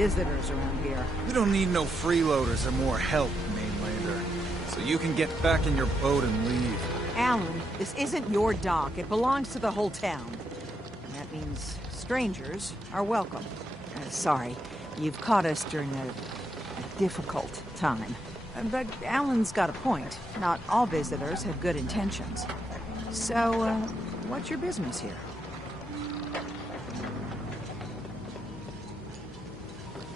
visitors around here. We don't need no freeloaders or more help, mainlander. So you can get back in your boat and leave. Alan, this isn't your dock. It belongs to the whole town. And that means strangers are welcome. Sorry, you've caught us during a difficult time. But Alan's got a point. Not all visitors have good intentions. So, what's your business here?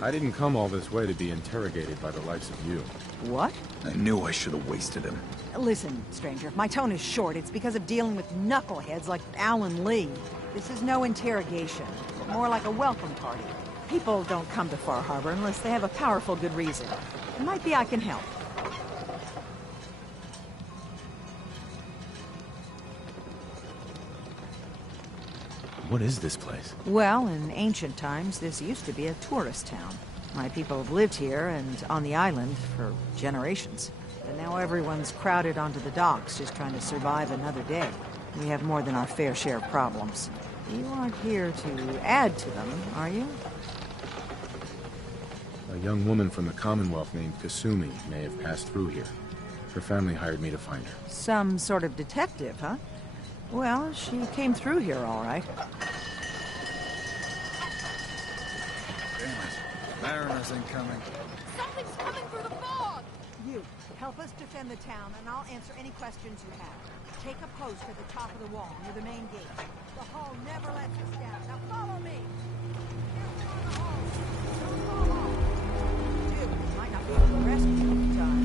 I didn't come all this way to be interrogated by the likes of you. What? I knew I should have wasted him. Listen, stranger, if my tone is short, it's because of dealing with knuckleheads like Alan Lee. This is no interrogation, but more like a welcome party. People don't come to Far Harbor unless they have a powerful good reason. It might be I can help. What is this place? Well, in ancient times, this used to be a tourist town. My people have lived here and on the island for generations. But now everyone's crowded onto the docks, just trying to survive another day. We have more than our fair share of problems. You aren't here to add to them, are you? A young woman from the Commonwealth named Kasumi may have passed through here. Her family hired me to find her. Some sort of detective, huh? Well, she came through here all right. Damn it. Mariners incoming. Something's coming through the fog! You, help us defend the town, and I'll answer any questions you have. Take a post at the top of the wall, near the main gate. The hall never lets us down. Now follow me! Careful on the hall. Don't fall off. Dude, we might not be able to rescue you in time.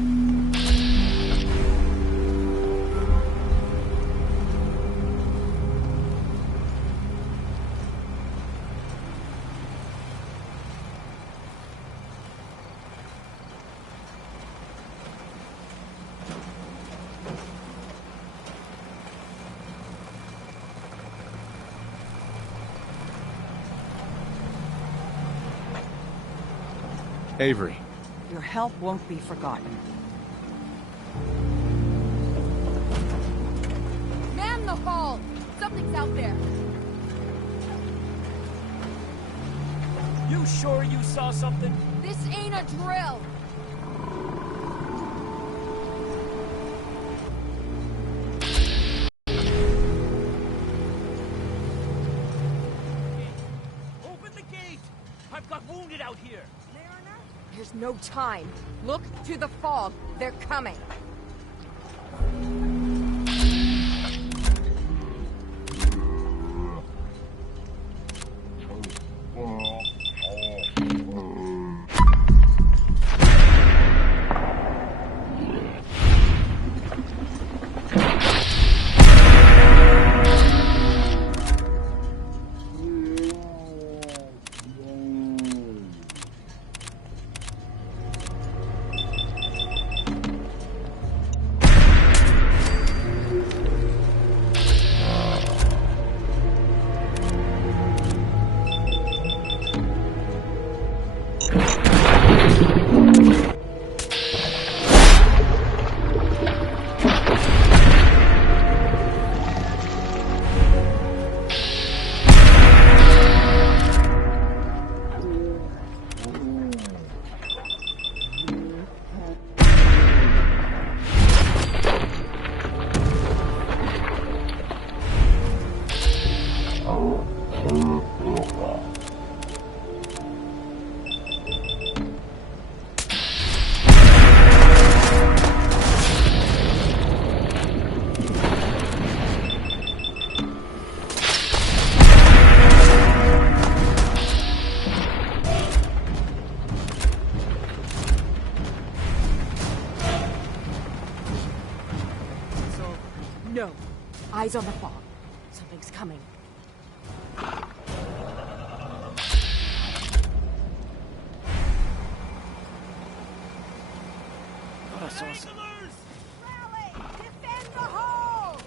Avery. Your help won't be forgotten. Man the hall! Something's out there! You sure you saw something? This ain't a drill! Open the gate! I've got wounded out here! There's no time. Look to the fog. They're coming. No. Eyes on the fog. Something's coming. Rally! Defend the hall!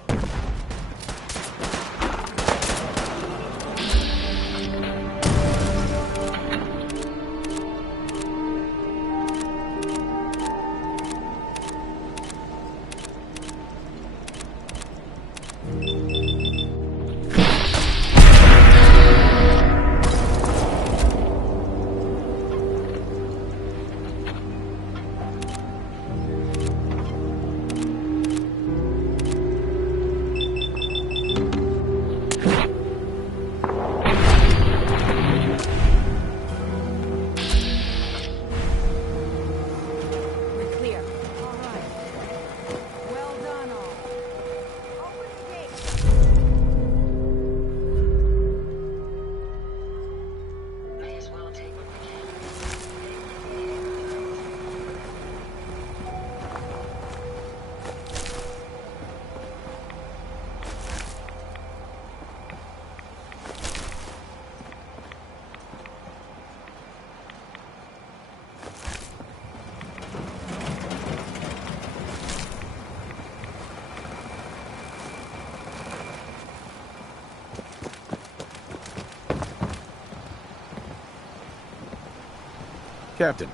Captain.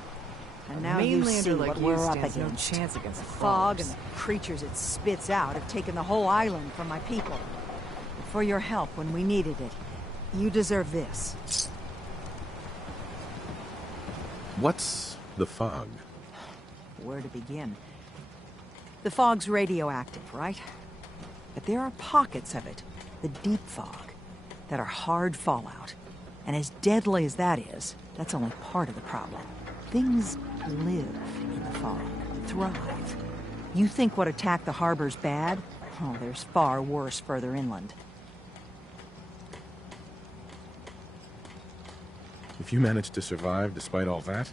And now you see Mainlander what like we're you up stands no against. chance against The fog fogs. and the creatures it spits out have taken the whole island from my people. But for your help when we needed it, you deserve this. What's the fog? Where to begin? The fog's radioactive, right? But there are pockets of it, the deep fog, that are hard fallout. And as deadly as that is, that's only part of the problem. Things live in the fog, thrive. You think what attacked the harbor's bad? Oh, there's far worse further inland. If you managed to survive despite all that,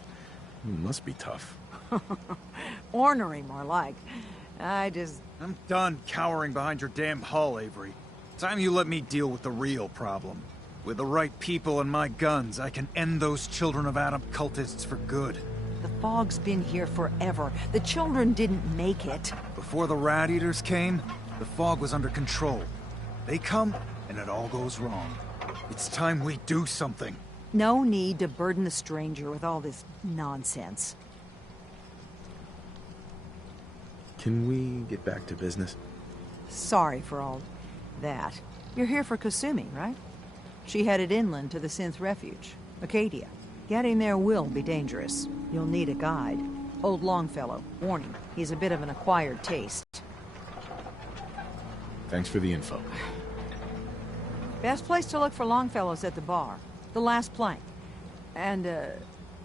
it must be tough. Ornery, more like. I'm done cowering behind your damn hull, Avery. Time you let me deal with the real problem. With the right people and my guns, I can end those Children of Adam cultists for good. The fog's been here forever. The children didn't make it. Before the Rat Eaters came, the fog was under control. They come, and it all goes wrong. It's time we do something. No need to burden the stranger with all this nonsense. Can we get back to business? Sorry for all that. You're here for Kasumi, right? She headed inland to the Synth Refuge, Acadia. Getting there will be dangerous. You'll need a guide. Old Longfellow. Warning, he's a bit of an acquired taste. Thanks for the info. Best place to look for Longfellow's at the bar. The last plank. And,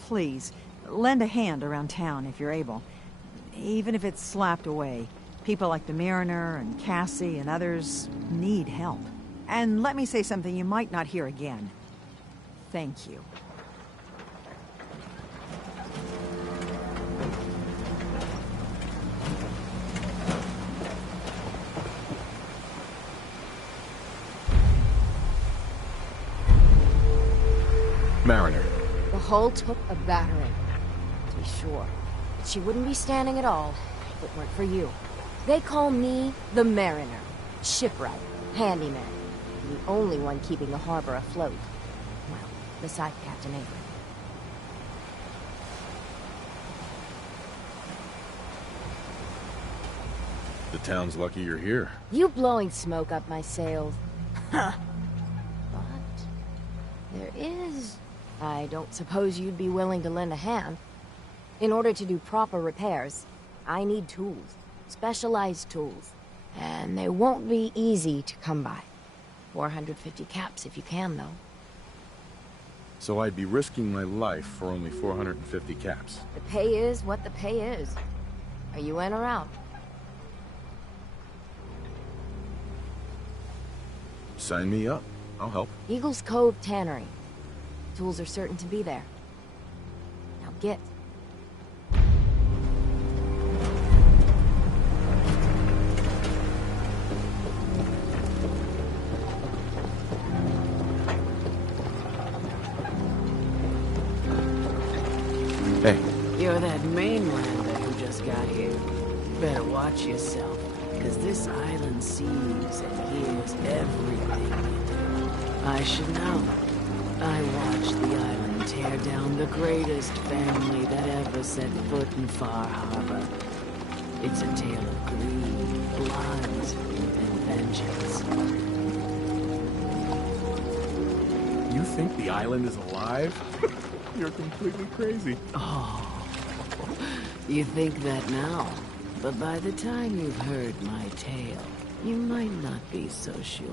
please, lend a hand around town if you're able. Even if it's slapped away. People like the Mariner and Cassie and others need help. And let me say something you might not hear again. Thank you. Mariner. The hull took a battering, to be sure. But she wouldn't be standing at all if it weren't for you. They call me the Mariner. Shipwright, handyman. The only one keeping the harbor afloat. Well, beside Captain Avery. The town's lucky you're here. You blowing smoke up my sails. Huh. But there is... I don't suppose you'd be willing to lend a hand. In order to do proper repairs, I need tools. Specialized tools. And they won't be easy to come by. 450 caps if you can, though. So I'd be risking my life for only 450 caps. The pay is what the pay is. Are you in or out? Sign me up. I'll help. Eagles Cove Tannery. Tools are certain to be there. Now get. Hey, You're that mainlander who just got here. Better watch yourself, because this island sees and hears everything you do. I should know. I watched the island tear down the greatest family that ever set foot in Far Harbor. It's a tale of greed, blood, and vengeance. you think the island is alive? You're completely crazy. Oh, you think that now, but by the time you've heard my tale, you might not be so sure.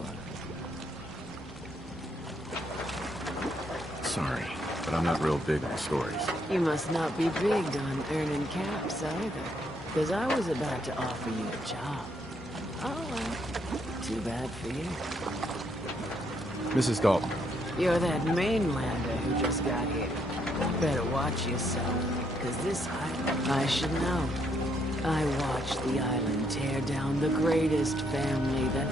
Sorry, but I'm not real big on stories. You must not be big on earning caps either, because I was about to offer you a job. Oh, well, too bad for you. Mrs. Dalton. You're that mainlander who just got here. Better watch yourself, because this island, I should know. I watched the island tear down the greatest family that...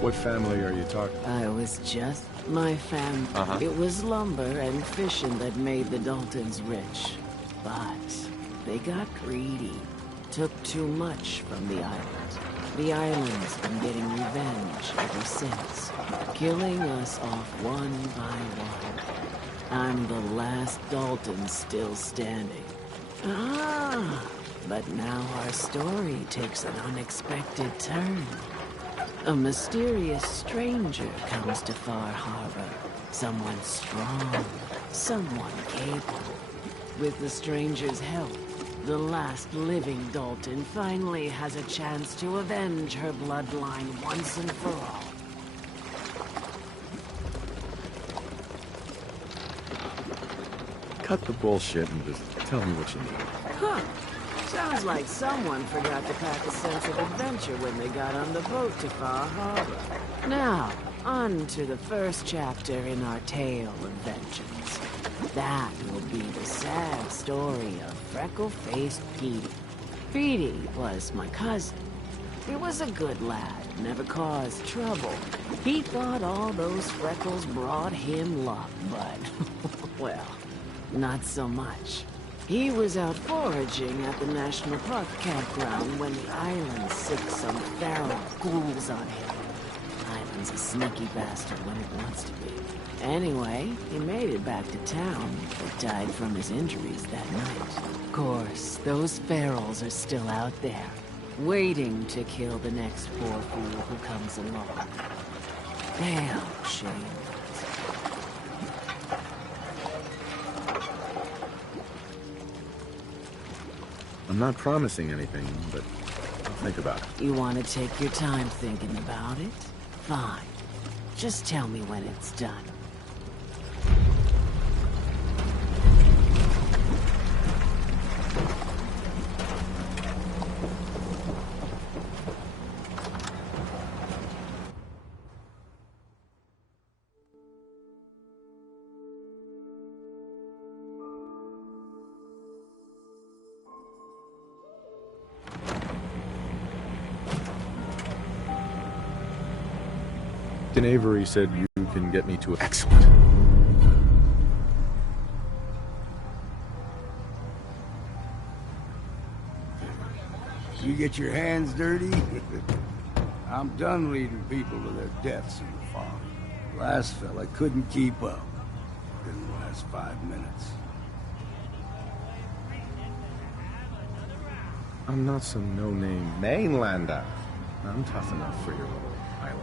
What family are you talking about? I was just my family. Uh-huh. It was lumber and fishing that made the Daltons rich. But they got greedy. Took too much from the island. The island's been getting revenge ever since. Killing us off one by one. I'm the last Dalton still standing. Ah, but now our story takes an unexpected turn. A mysterious stranger comes to Far Harbor. Someone strong, someone capable. With the stranger's help, the last living Dalton finally has a chance to avenge her bloodline once and for all. Cut the bullshit and just tell me what you need. Huh. Sounds like someone forgot to pack a sense of adventure when they got on the boat to Far Harbor. Now, on to the first chapter in our tale of vengeance. That will be the sad story of freckle-faced Petey. Petey was my cousin. He was a good lad, never caused trouble. He thought all those freckles brought him luck, but, well, not so much. He was out foraging at the National Park campground when the island sicked some feral ghouls on him. Island's a sneaky bastard when it wants to be. Anyway, he made it back to town, but died from his injuries that night. Of course, those ferals are still out there, waiting to kill the next poor fool who comes along. Damn shame. I'm not promising anything, but I'll think about it. You want to take your time thinking about it? Fine. Just tell me when it's done. Captain Avery said you can get me to... Excellent. You get your hands dirty? I'm done leading people to their deaths in the fog. Last fella couldn't keep up. Didn't last 5 minutes. I'm not some no-name mainlander. I'm tough enough for your little island.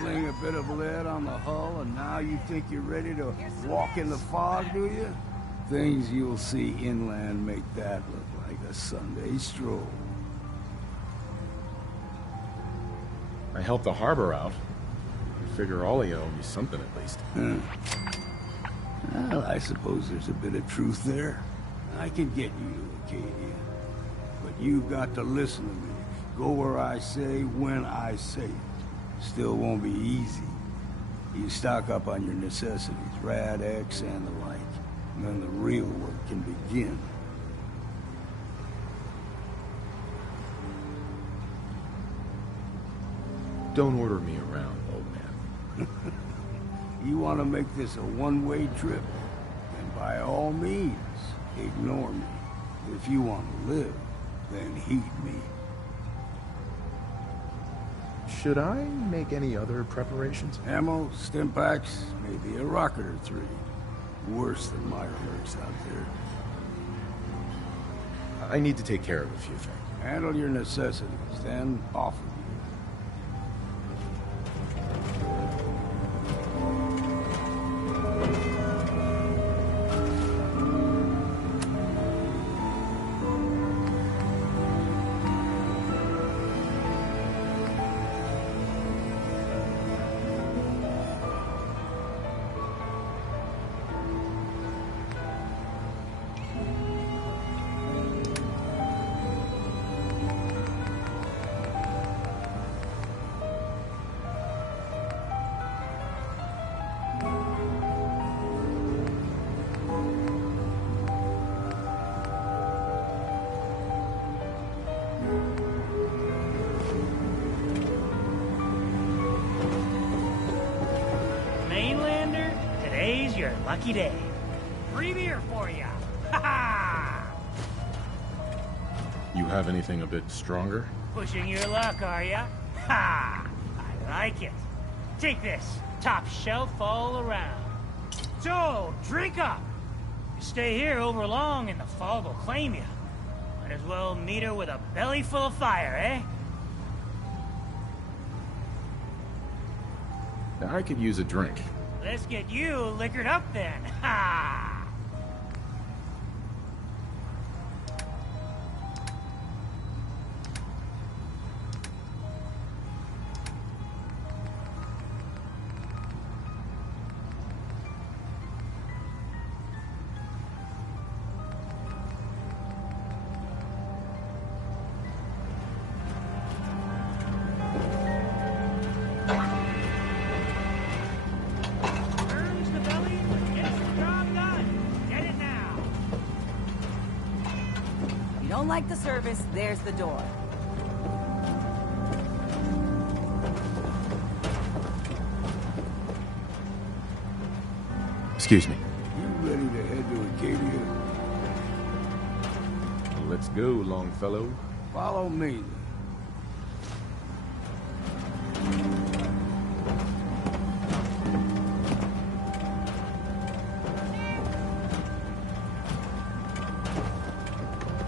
Sling a bit of lead on the hull, and now you think you're ready to walk in the fog, do you? Things you'll see inland make that look like a Sunday stroll. I helped the harbor out. I figure all of you owe me something at least. Well, I suppose there's a bit of truth there. I can get you to Acadia. But you've got to listen to me. Go where I say, when I say it. Still won't be easy. You stock up on your necessities, Rad X and the like, and then the real work can begin. Don't order me around, old man. You want to make this a one-way trip? Then by all means, ignore me. If you want to live, then heed me. Should I make any other preparations? Ammo, stimpaks, maybe a rocket or 3. Worse than Meyermer's out there. I need to take care of a few things. Handle your necessities, then off with you. Your lucky day. Free beer for ya. Ha ha! You have anything a bit stronger? Pushing your luck, are ya? Ha! I like it. Take this. Top shelf all around. So, drink up. You stay here over long and the fog will claim you. Might as well meet her with a belly full of fire, eh? Now, I could use a drink. Let's get you liquored up then. Ha! Don't like the service, there's the door. Excuse me. You ready to head to Acadia? Let's go, Longfellow. Follow me.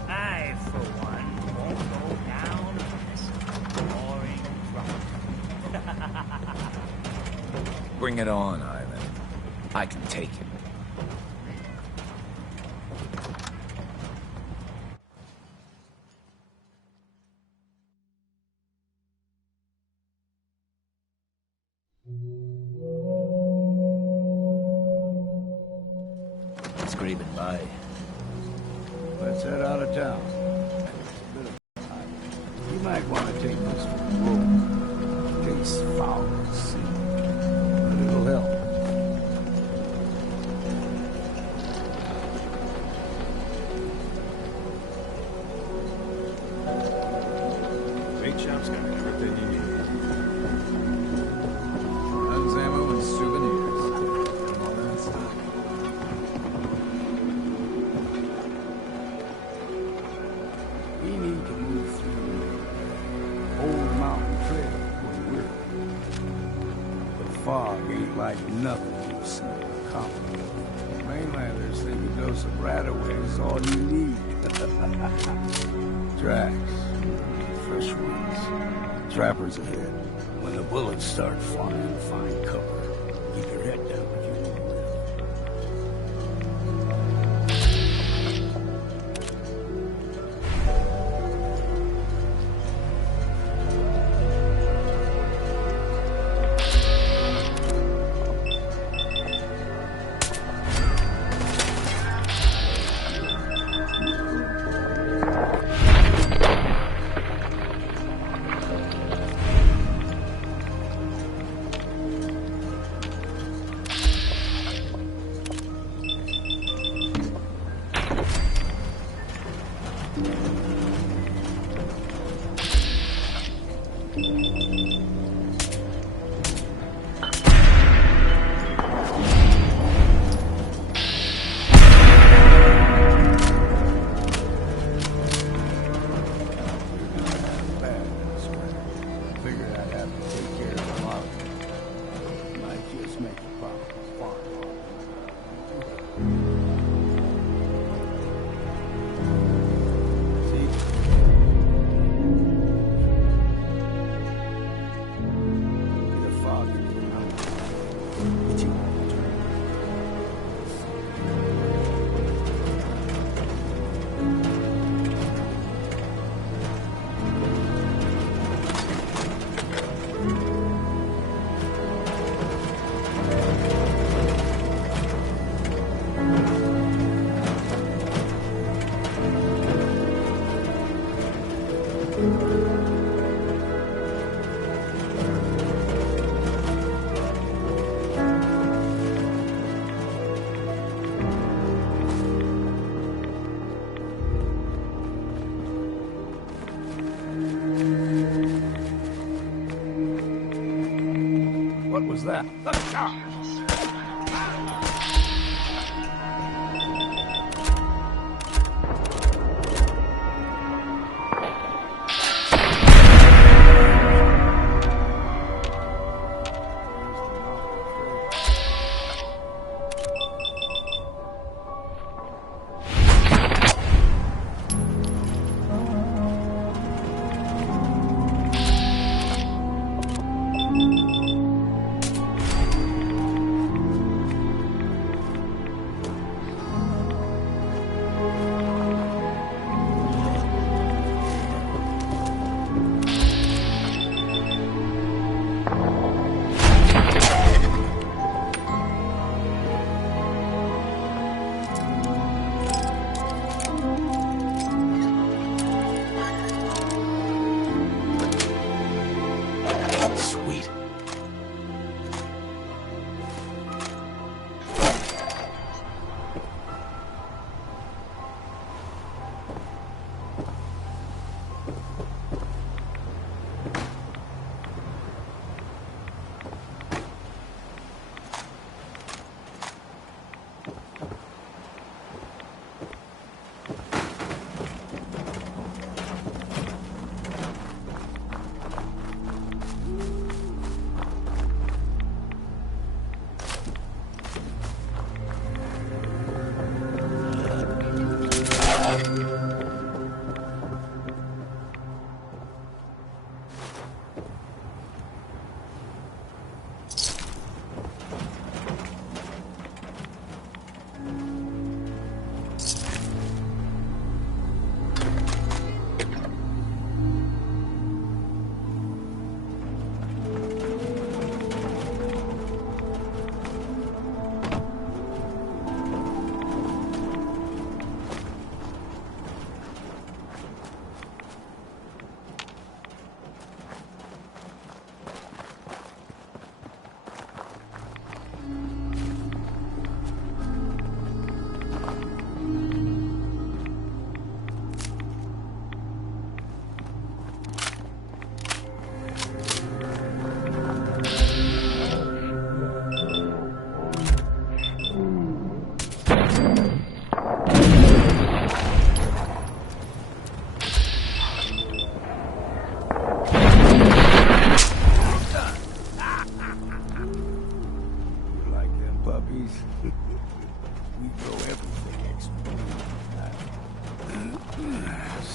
I, for one, won't go down this boring drunk. Bring it on, Island. I can take it. Scraping by. Let's head out of town. You might want to take this road. Case foul at sea. But it'll help. Bait shop's got everything you need. Guns, ammo, and souvenirs. All that stuff. We need to move through Old Mountain Trail where we're. The fog ain't like nothing you've seen in Compton. Mainlanders think a dose of Radaway is all you need. Tracks. Fresh ones. Trappers ahead. When the bullets start flying, find cover. Keep your head down if you want to live. Figured I'd have to take care of the lot. Might just make a profit far more. See? Get a fog in the mountain. Get you on the train. What was that?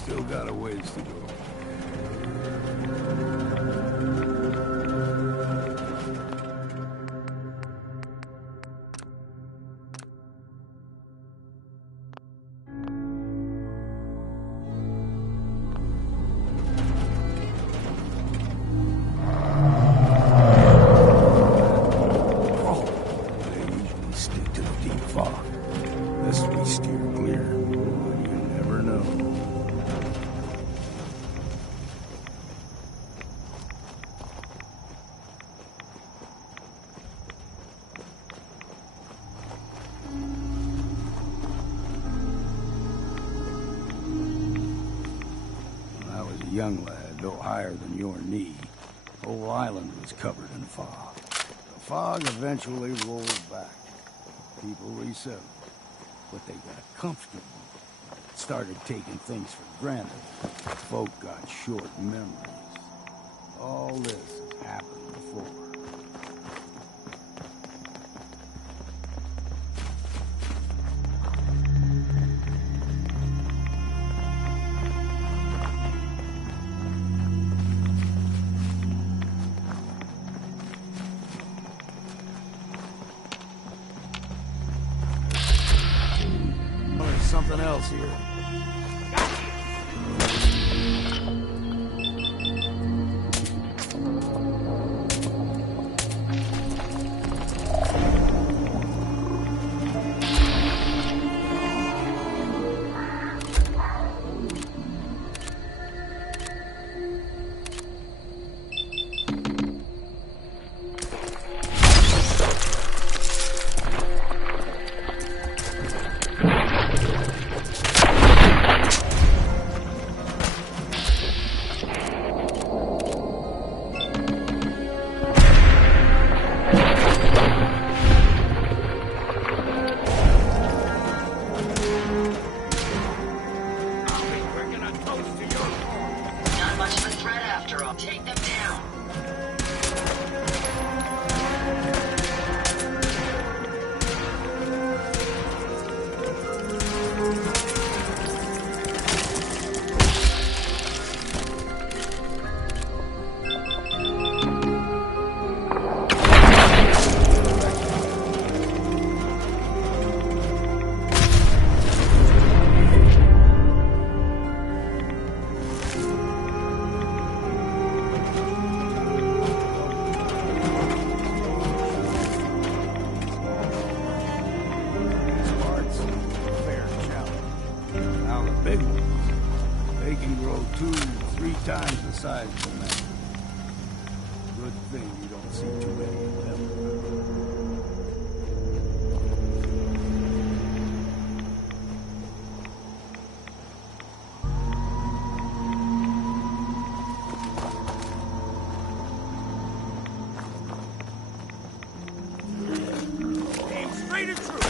Still got a ways to go. Young lad, no higher than your knee, the whole island was covered in fog. The fog eventually rolled back. People resettled, but they got comfortable. Started taking things for granted. Folk got short memories. All this has happened before. Something else here. Times the size of the man. Good thing you don't see too many of them. Aim straight and true.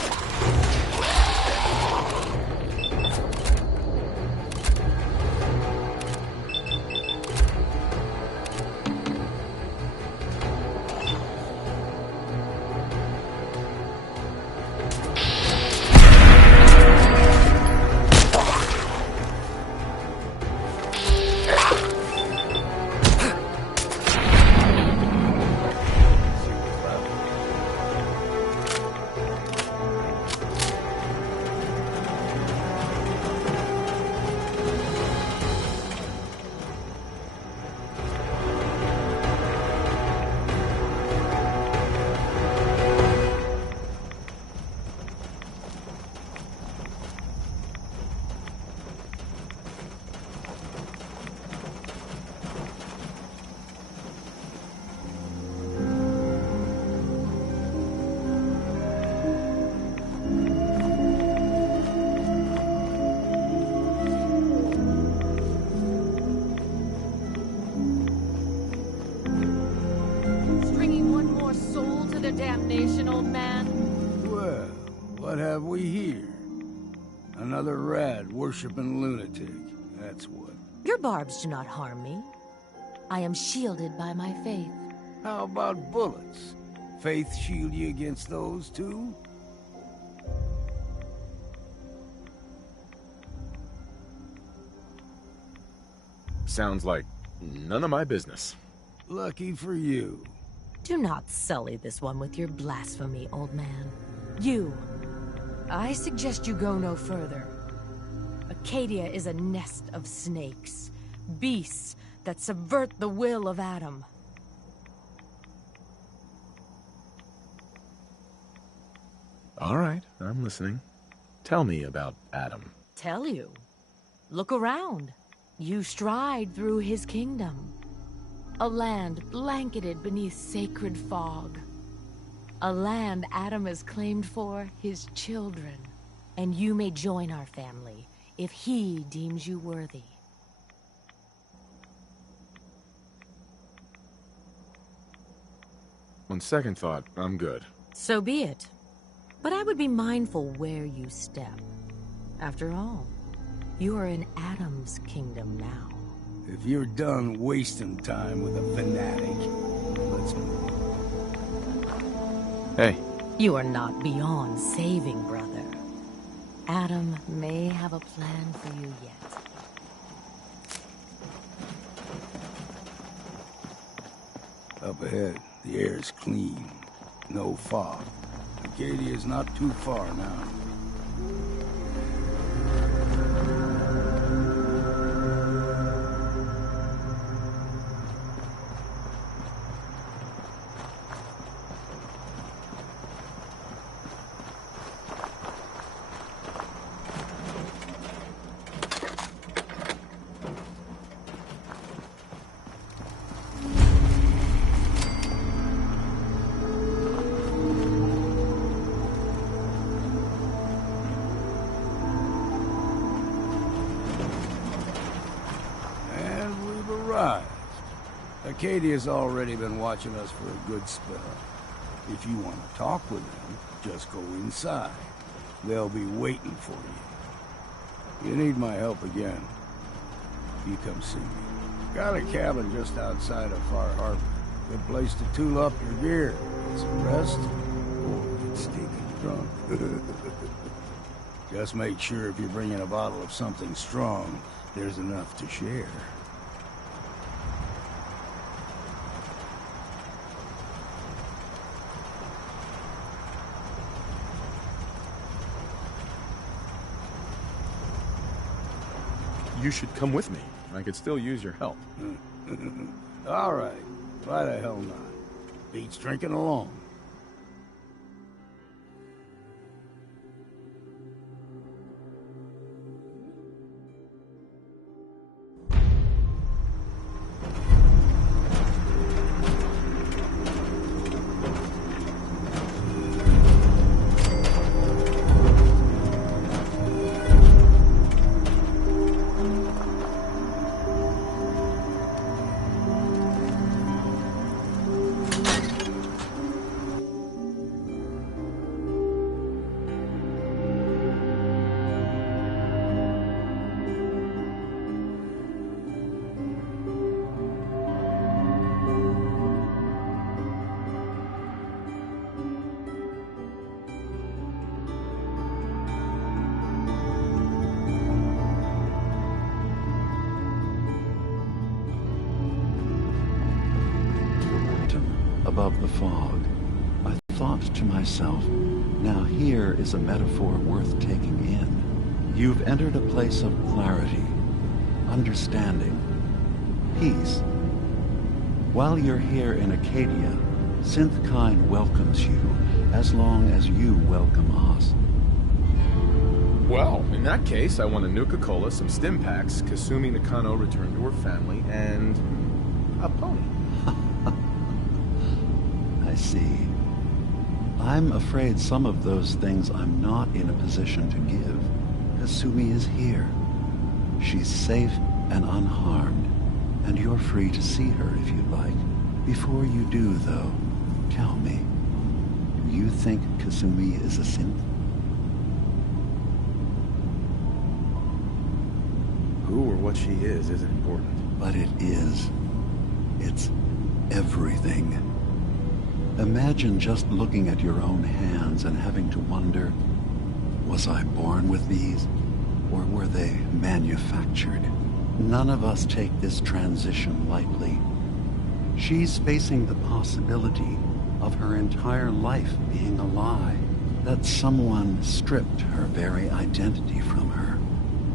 Damnation, old man. Well, what have we here? Another rad worshipping lunatic. That's what. Your barbs do not harm me. I am shielded by my faith. How about bullets? Faith shield you against those too? sounds like none of my business. Lucky for you. Do not sully this one with your blasphemy, old man. You. I suggest you go no further. Acadia is a nest of snakes. Beasts that subvert the will of Adam. All right, I'm listening. Tell me about Adam. Tell you. Look around. You stride through his kingdom. A land blanketed beneath sacred fog. A land Adam has claimed for his children. And you may join our family if he deems you worthy. On second thought, I'm good. So be it. But I would be mindful where you step. After all, you are in Adam's kingdom now. If you're done wasting time with a fanatic, let's move. Hey. You are not beyond saving, brother. Adam may have a plan for you yet. Up ahead, the air's clean. No fog. Acadia's not too far now. Acadia's already been watching us for a good spell. If you want to talk with them, just go inside. They'll be waiting for you. You need my help again, you come see me. Got a cabin just outside of Far Harbor. Good place to tool up your gear. Get some rest, or get stinking drunk. Just make sure if you're bringing a bottle of something strong, there's enough to share. You should come with me. I could still use your help. All right. Why the hell not? Beats drinking alone. Above the fog, I thought to myself, now here is a metaphor worth taking in. You've entered a place of clarity, understanding, peace. While you're here in Acadia, Synthkind welcomes you as long as you welcome us. Well, in that case, I want a Nuka-Cola, some stim packs, Kasumi Nakano returned to her family, and a pony. I see. I'm afraid some of those things I'm not in a position to give. Kasumi is here. She's safe and unharmed, and you're free to see her if you like. Before you do, though, tell me, do you think Kasumi is a synth? Who or what she is isn't important. But it is. It's everything. Imagine just looking at your own hands and having to wonder, was I born with these? Or were they manufactured? None of us take this transition lightly. She's facing the possibility of her entire life being a lie, that someone stripped her very identity from her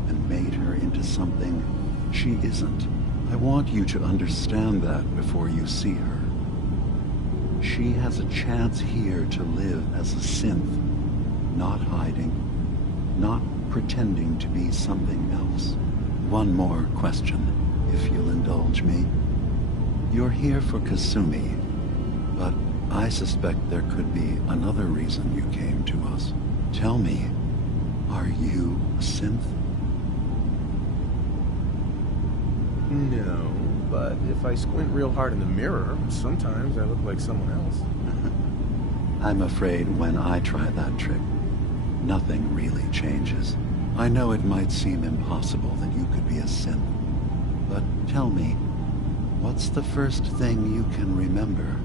and made her into something she isn't. I want you to understand that before you see her. She has a chance here to live as a synth, not hiding, not pretending to be something else. One more question, if you'll indulge me. You're here for Kasumi, but I suspect there could be another reason you came to us. Tell me, are you a synth? No, but if I squint real hard in the mirror, sometimes I look like someone else. I'm afraid when I try that trick, nothing really changes. I know it might seem impossible that you could be a synth, but tell me, what's the first thing you can remember?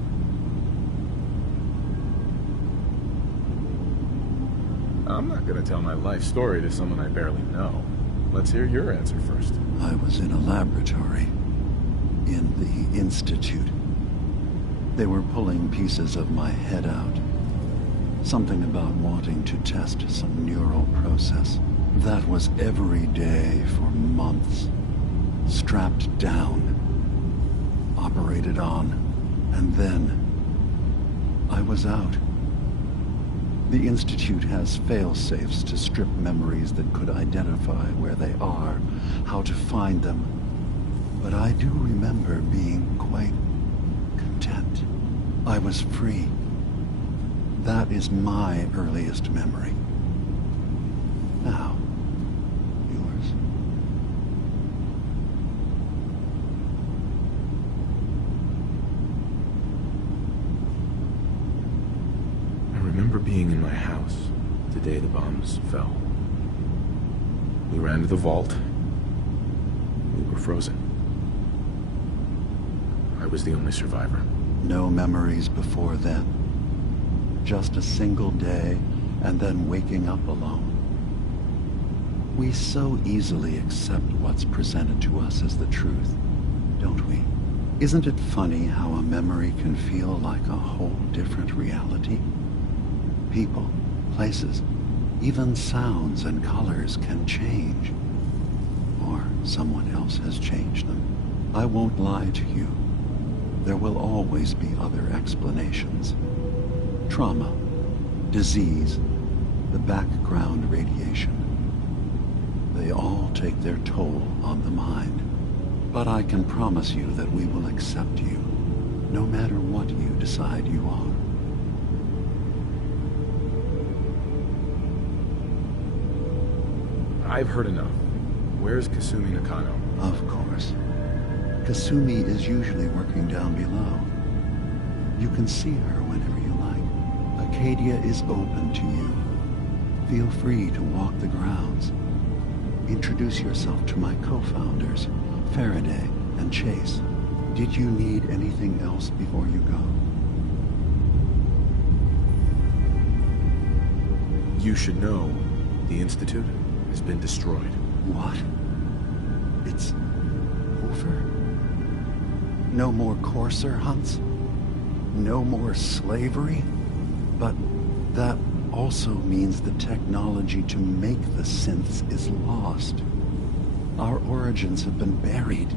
I'm not gonna tell my life story to someone I barely know. Let's hear your answer first. I was in a laboratory, in the Institute. They were pulling pieces of my head out. Something about wanting to test some neural process. That was every day for months. Strapped down, operated on, and then I was out. The Institute has fail-safes to strip memories that could identify where they are, how to find them. But I do remember being quite content. I was free. That is my earliest memory. Now, yours. I remember being in my house the day the bombs fell. We ran to the vault. We were frozen. I was the only survivor. No memories before then. Just a single day, and then waking up alone. We so easily accept what's presented to us as the truth, don't we? Isn't it funny how a memory can feel like a whole different reality? People, places, even sounds and colors can change. Or someone else has changed them. I won't lie to you. There will always be other explanations. Trauma, disease, the background radiation. They all take their toll on the mind. But I can promise you that we will accept you, no matter what you decide you are. I've heard enough. Where's Kasumi Nakano? Of course. Kasumi is usually working down below. You can see her whenever you like. Acadia is open to you. Feel free to walk the grounds. Introduce yourself to my co-founders, Faraday and Chase. Did you need anything else before you go? You should know the Institute has been destroyed. What? It's over? No more courser hunts? No more slavery? But that also means the technology to make the synths is lost. Our origins have been buried.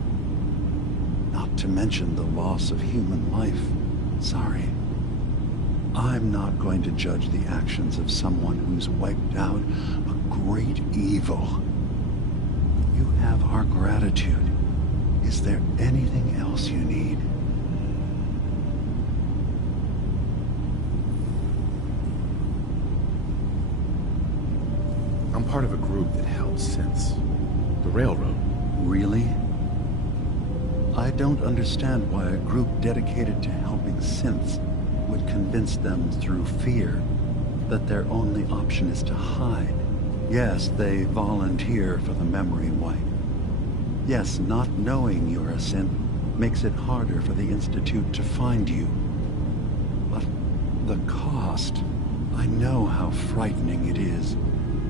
Not to mention the loss of human life. Sorry. I'm not going to judge the actions of someone who's wiped out a great evil. You have our gratitude. Is there anything else you need? I'm part of a group that helps synths. The Railroad. Really? I don't understand why a group dedicated to helping synths would convince them through fear that their only option is to hide. Yes, they volunteer for the memory wipe. Yes, not knowing you're a synth makes it harder for the Institute to find you. But the cost, I know how frightening it is.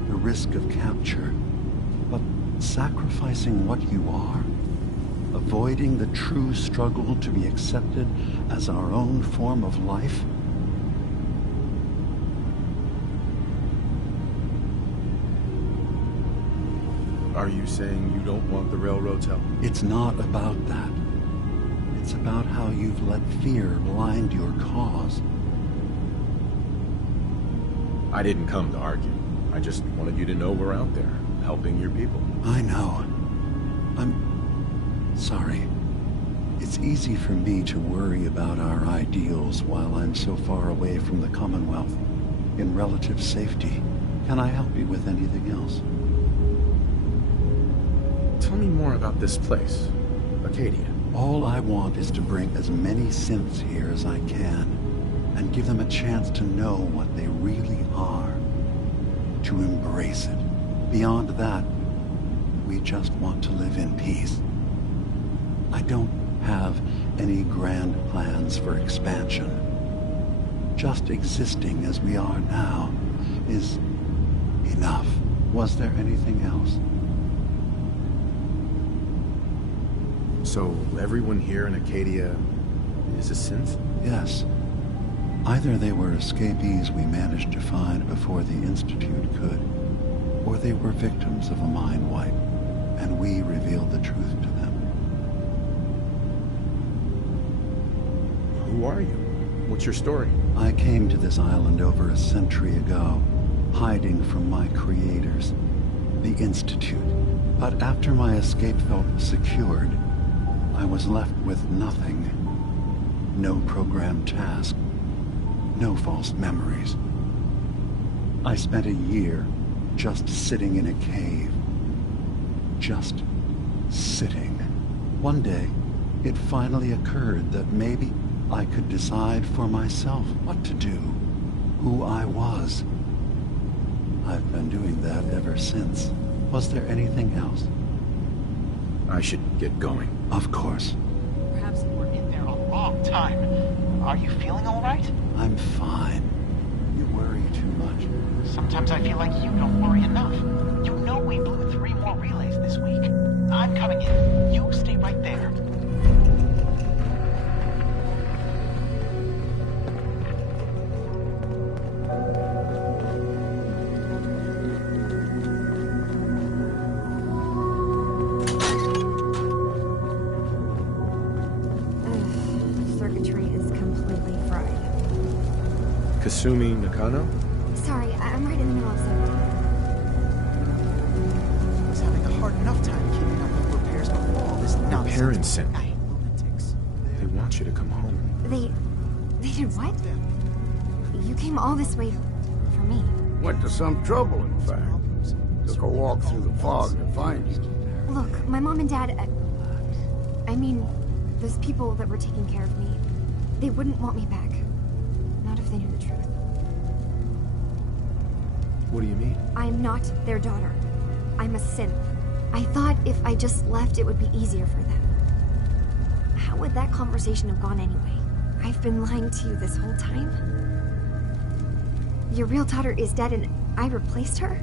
The risk of capture. But sacrificing what you are, avoiding the true struggle to be accepted as our own form of life? Are you saying you don't want the railroad's help? It's not about that. It's about how you've let fear blind your cause. I didn't come to argue. I just wanted you to know we're out there, helping your people. I know. I'm sorry. It's easy for me to worry about our ideals while I'm so far away from the Commonwealth, in relative safety. Can I help you with anything else? Tell me more about this place, Acadia. All I want is to bring as many synths here as I can, and give them a chance to know what they really are. To embrace it. Beyond that, we just want to live in peace. I don't have any grand plans for expansion. Just existing as we are now is enough. Was there anything else? So, everyone here in Acadia is a synth? Yes. Either they were escapees we managed to find before the Institute could, or they were victims of a mind wipe, and we revealed the truth to them. Who are you? What's your story? I came to this island over a century ago, hiding from my creators, the Institute. But after my escape felt secured, I was left with nothing. No programmed task. No false memories. I spent a year just sitting in a cave. Just sitting. One day, it finally occurred that maybe I could decide for myself what to do, who I was. I've been doing that ever since. Was there anything else? I should get going. Of course. Perhaps you were in there a long time. Are you feeling all right? I'm fine. You worry too much. Sometimes I feel like you don't worry enough. You know we blew 3 more relays this week. I'm coming in. You stay right there. Kasumi Nakano? Sorry, I'm right in the middle of something. I was having a hard enough time keeping up with repairs before all this nonsense. Your parents sent me. They want you to come home. They did what? You came all this way for me. Went to some trouble, in fact. Took a walk through the fog to find you. Look, my mom and dad... I mean, those people that were taking care of me, they wouldn't want me back. Not if they knew the truth. What do you mean? I'm not their daughter. I'm a synth. I thought if I just left, it would be easier for them. How would that conversation have gone anyway? I've been lying to you this whole time? Your real daughter is dead and I replaced her?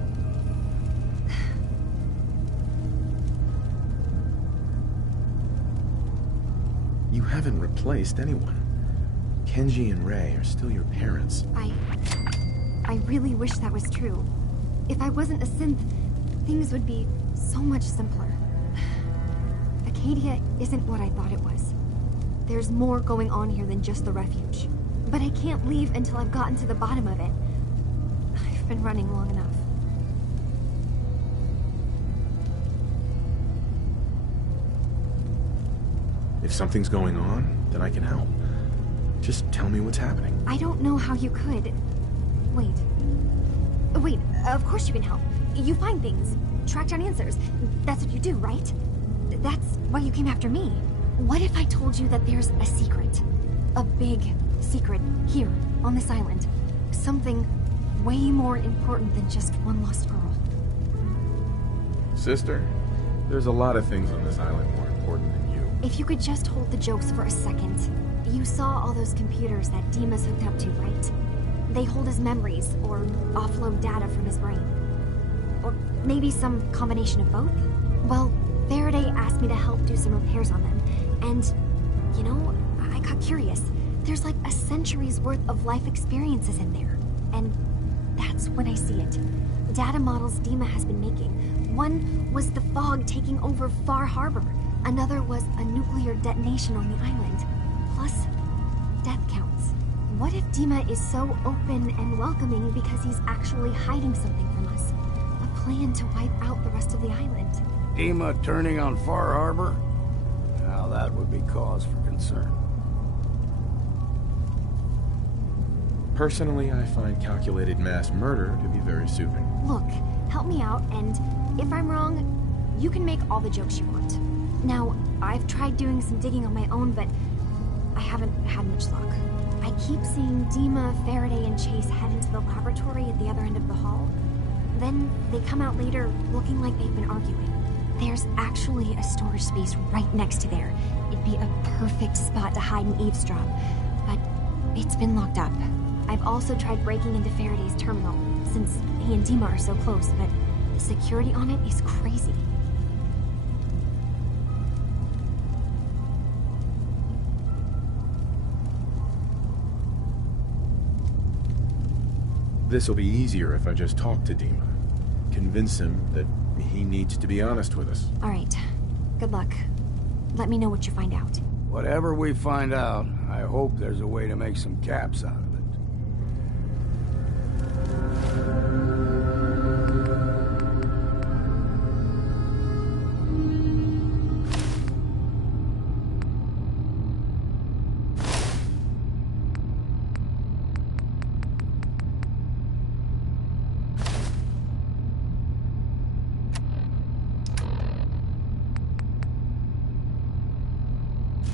You haven't replaced anyone. Kenji and Rei are still your parents. I really wish that was true. If I wasn't a synth, things would be so much simpler. Acadia isn't what I thought it was. There's more going on here than just the refuge. But I can't leave until I've gotten to the bottom of it. I've been running long enough. If something's going on, then I can help. Just tell me what's happening. I don't know how you could. Wait. Wait, of course you can help. You find things. Track down answers. That's what you do, right? That's why you came after me. What if I told you that there's a secret? A big secret here, on this island. Something way more important than just one lost girl. Sister, there's a lot of things on this island more important than you. If you could just hold the jokes for a second. You saw all those computers that Dima's hooked up to, right? They hold his memories, or offload data from his brain. Or maybe some combination of both? Well, Faraday asked me to help do some repairs on them, and, you know, I got curious. There's like a century's worth of life experiences in there, and that's when I see it. Data models Dima has been making. One was the fog taking over Far Harbor. Another was a nuclear detonation on the island. Plus, death counts. What if Dima is so open and welcoming because he's actually hiding something from us? A plan to wipe out the rest of the island. Dima turning on Far Harbor? Now that would be cause for concern. Personally, I find calculated mass murder to be very soothing. Look, help me out, and if I'm wrong, you can make all the jokes you want. Now, I've tried doing some digging on my own, but I haven't had much luck. I keep seeing Dima, Faraday, and Chase head into the laboratory at the other end of the hall. Then they come out later looking like they've been arguing. There's actually a storage space right next to there. It'd be a perfect spot to hide and eavesdrop, but it's been locked up. I've also tried breaking into Faraday's terminal, since he and Dima are so close, but the security on it is crazy. This'll be easier if I just talk to Dima. Convince him that he needs to be honest with us. All right. Good luck. Let me know what you find out. Whatever we find out, I hope there's a way to make some caps out of it.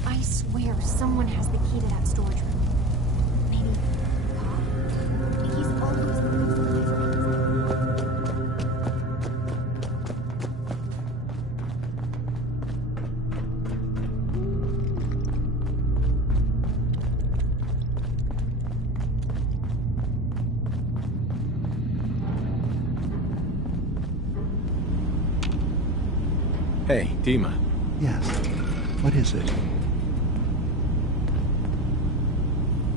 I swear someone has the key to that storage room. Maybe God? He's always putting supplies Hey, Dima. Yes. What is it?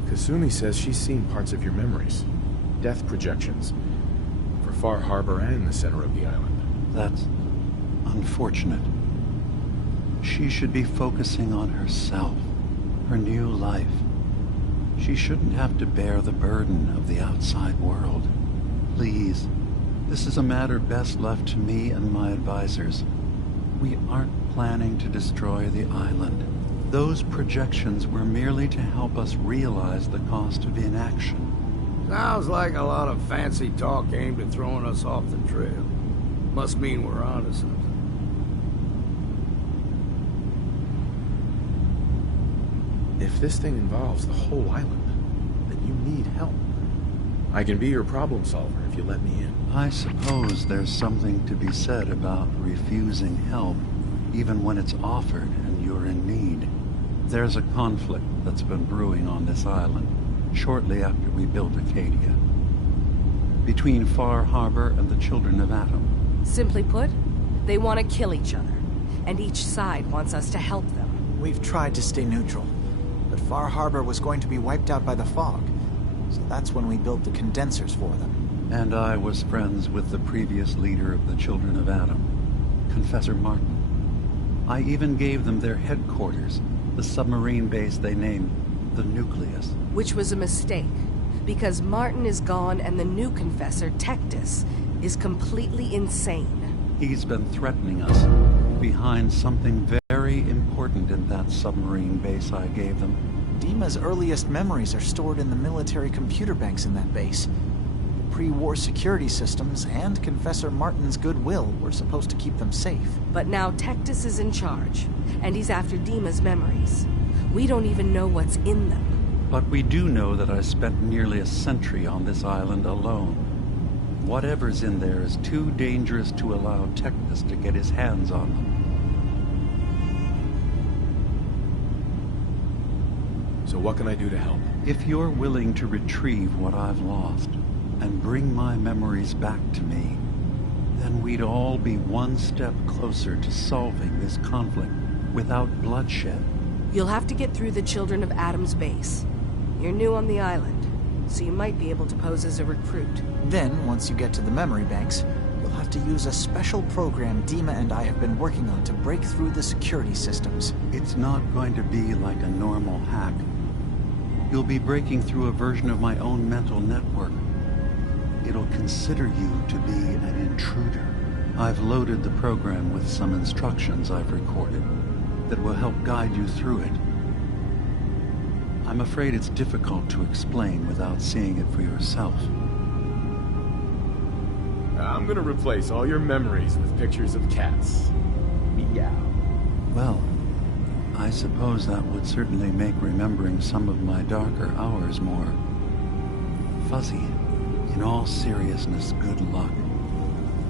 Kasumi says she's seen parts of your memories. Death projections. For Far Harbor and the center of the island. That's unfortunate. She should be focusing on herself, her new life. She shouldn't have to bear the burden of the outside world. Please, this is a matter best left to me and my advisors. We aren't planning to destroy the island. Those projections were merely to help us realize the cost of inaction. Sounds like a lot of fancy talk aimed at throwing us off the trail. Must mean we're onto something. If this thing involves the whole island, then you need help. I can be your problem solver if you let me in. I suppose there's something to be said about refusing help, even when it's offered and you're in need. There's a conflict that's been brewing on this island, shortly after we built Acadia. Between Far Harbor and the Children of Atom. Simply put, they want to kill each other, and each side wants us to help them. We've tried to stay neutral, but Far Harbor was going to be wiped out by the fog, so that's when we built the condensers for them. And I was friends with the previous leader of the Children of Atom, Confessor Martin. I even gave them their headquarters, the submarine base they named the Nucleus. Which was a mistake, because Martin is gone and the new Confessor, Tectus, is completely insane. He's been threatening us behind something very important in that submarine base I gave them. Dima's earliest memories are stored in the military computer banks in that base. The pre-war security systems and Confessor Martin's goodwill were supposed to keep them safe. But now Tectus is in charge, and he's after Dima's memories. We don't even know what's in them. But we do know that I spent nearly a century on this island alone. Whatever's in there is too dangerous to allow Tectus to get his hands on them. So what can I do to help? If you're willing to retrieve what I've lost and bring my memories back to me, then we'd all be one step closer to solving this conflict without bloodshed. You'll have to get through the Children of Adam's base. You're new on the island, so you might be able to pose as a recruit. Then, once you get to the memory banks, you'll have to use a special program Dima and I have been working on to break through the security systems. It's not going to be like a normal hack. You'll be breaking through a version of my own mental network. It'll consider you to be an intruder. I've loaded the program with some instructions I've recorded that will help guide you through it. I'm afraid it's difficult to explain without seeing it for yourself. I'm gonna replace all your memories with pictures of cats. Meow. Well, I suppose that would certainly make remembering some of my darker hours more fuzzy. In all seriousness, good luck.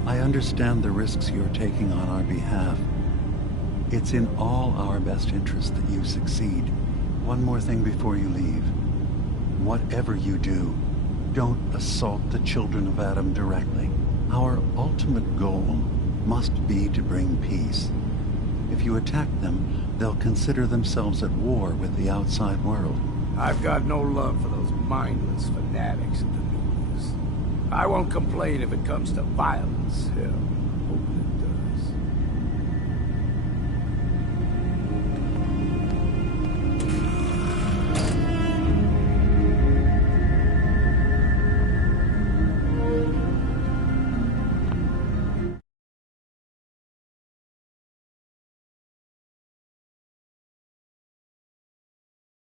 I understand the risks you're taking on our behalf. It's in all our best interest that you succeed. One more thing before you leave. Whatever you do, don't assault the Children of Adam directly. Our ultimate goal must be to bring peace. If you attack them, they'll consider themselves at war with the outside world. I've got no love for those mindless fanatics in the news. I won't complain if it comes to violence, hell.